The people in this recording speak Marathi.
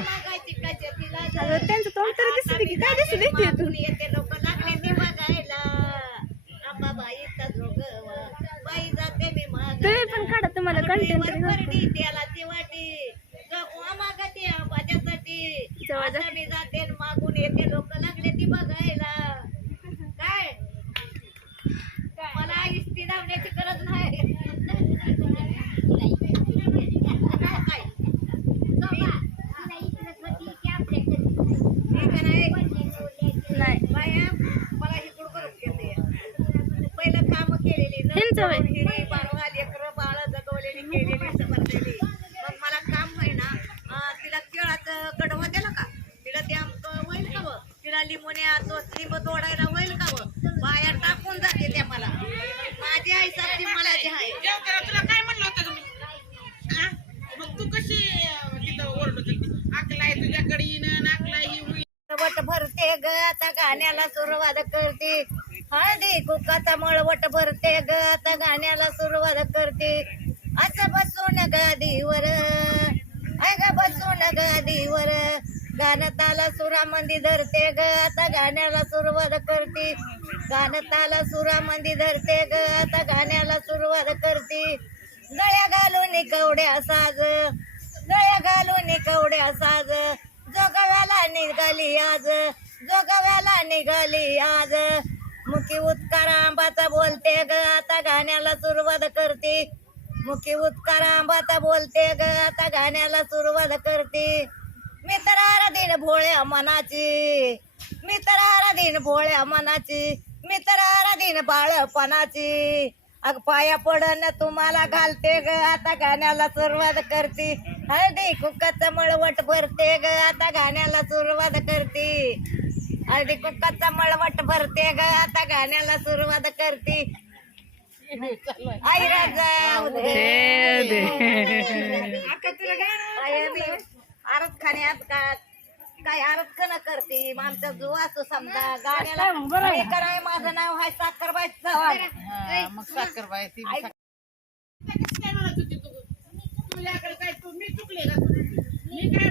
अगं, त्यांचं तोंड तर दिसत की काय दिसत येते तू येते लोक लागले मी बघायला अंबाबाईचा जोगवा बाई जाते मी मागायला. तुम्ही पण काढा तुम्हाला कंटेंट त्याला ती वाटी 对 ग आता गाण्याला सुरुवात करते. हळदी कुकाचा मळवट भरते ग आता गाण्याला सुरुवात करते. असं बसून गादीवर. ऐ ग बसून गादीवर. गाणताला सुरामंदी धरते ग आता गाण्याला सुरुवात करते. गाणताला सुरामंदी धरते ग आता गाण्याला सुरुवात करते. गळ्या घालून कवड्या साज. गळ्या घालून कवड्या साज. जोगव्याला निघाली आज. जोगव्याला निघाली आज. मुखी उत्कार आंबाचा बोलते ग आता गाण्याला सुरुवात करते. मुखी उत्कार आंबाचा बोलते ग आता गाण्याला सुरुवात करते. मी तर आराधीन भोळ्या मनाची. मी तर आराधीन भोळ्या मनाची. मी तर आराधीन बाळपणाची. अग पाया पडन तुम्हाला घालते ग आता गाण्याला सुरुवात करते. हळदी कुकाचं मळवट भरते ग आता गाण्याला सुरुवात करते. हळदी कुक्काचं मळवट भरते ग आता गाण्याला सुरुवात करते. आई राजा आरत खाण्यात का काय खन करते. आमचा जो असतो समजा गाण्याला कराय माझं नाव हाय साखरबाई चव्हाण. मग साखरबाई ती आई- काय म्हणत होती तू? तुझ्याकडे काय तू मी चुकले का मी काय